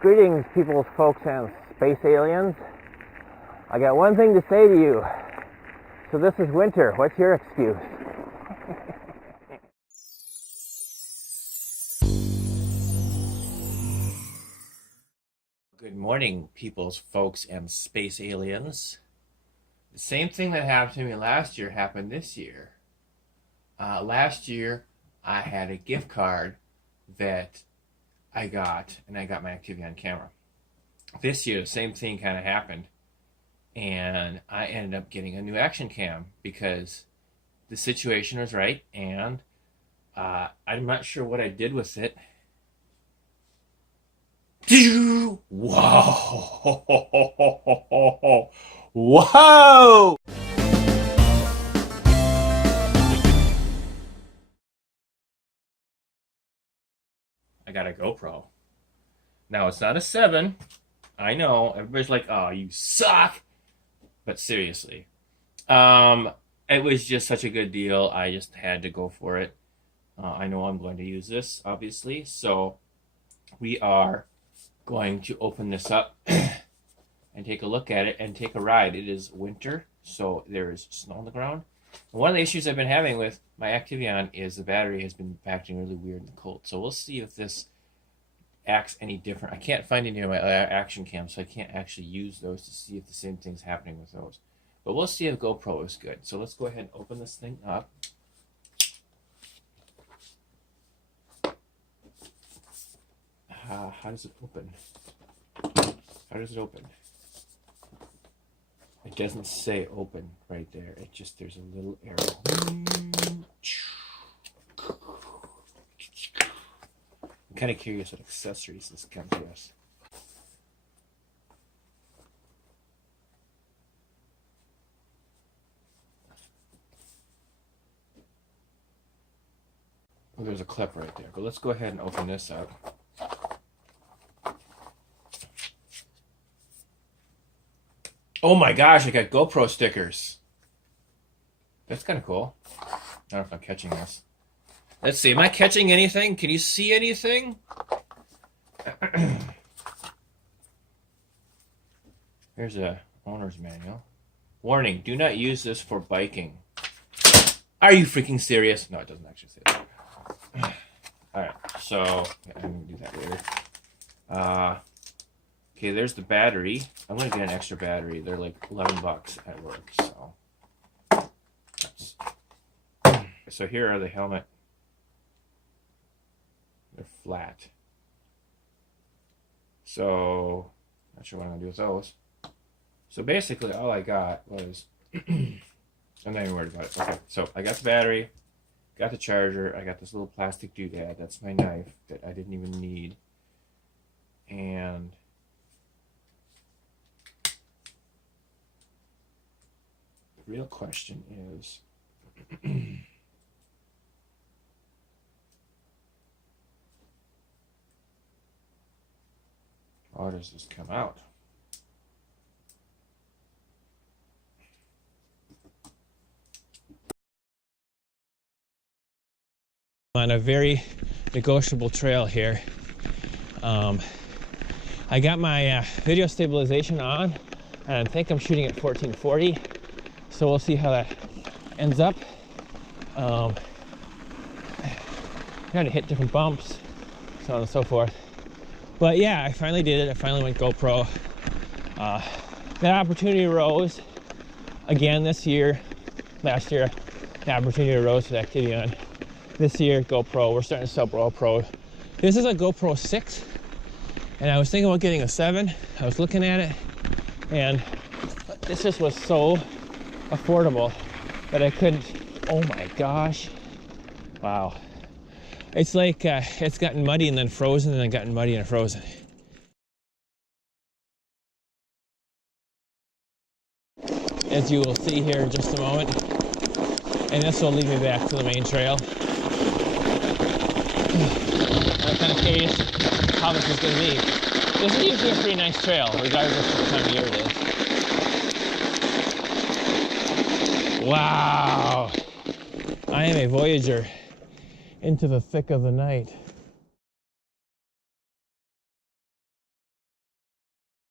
Greetings, peoples, folks, and space aliens. I got one thing to say to you. So this is winter. What's your excuse? Good morning, peoples, folks, and space aliens. The same thing that happened to me last year happened this year. Last year, I had a gift card that I got, and I got my Activion camera. This year, the same thing kind of happened, and I ended up getting a new action cam because the situation was right, and I'm not sure what I did with it. Whoa! Whoa! I got a GoPro. Now, it's not a 7. I know. Everybody's like, oh, you suck. But seriously. It was just such a good deal. I just had to go for it. I know I'm going to use this, obviously. So we are going to open this up and take a look at it and take a ride. It is winter, so there is snow on the ground. And one of the issues I've been having with my Activion is the battery has been acting really weird in the cold. So we'll see if this acts any different. I can't find any of my action cams, so I can't actually use those to see if the same thing's happening with those. But we'll see if GoPro is good. So let's go ahead and open this thing up. How does it open? How does it open? It doesn't say open right there. It just, there's a little arrow. I'm kind of curious what accessories this comes with. Oh, there's a clip right there. But let's go ahead and open this up. Oh my gosh, I got GoPro stickers. That's kind of cool. I don't know if I'm catching this. Let's see, am I catching anything? Can you see anything? Here's a owner's manual. Warning, do not use this for biking. Are you freaking serious? No, it doesn't actually say that. Alright, so I'm going to do that later. Okay, there's the battery. I'm going to get an extra battery. They're like $11 at work, so. So here are the helmet. They're flat. So, not sure what I'm going to do with those. So basically all I got was, I'm not even worried about it. Okay, so I got the battery, got the charger, I got this little plastic doodad. That's my knife that I didn't even need. And the real question is, how does this come out? On a very negotiable trail here. I got my video stabilization on, and I think I'm shooting at 1440, so we'll see how that ends up. Trying to hit different bumps, so on and so forth. But yeah, I finally did it. I finally went GoPro. That opportunity arose again this year. Last year, the opportunity arose with Activion. This year, GoPro. We're starting to sell GoPro. This is a GoPro 6, and I was thinking about getting a 7. I was looking at it, and this just was so affordable that I couldn't. Oh my gosh! Wow. It's like it's gotten muddy and then frozen, and then gotten muddy and frozen. As you will see here in just a moment, and this will lead me back to the main trail. I'm kind of curious how this is going to be. This is usually a pretty nice trail, regardless of what time of year it is. Wow! I am a voyager into the thick of the night.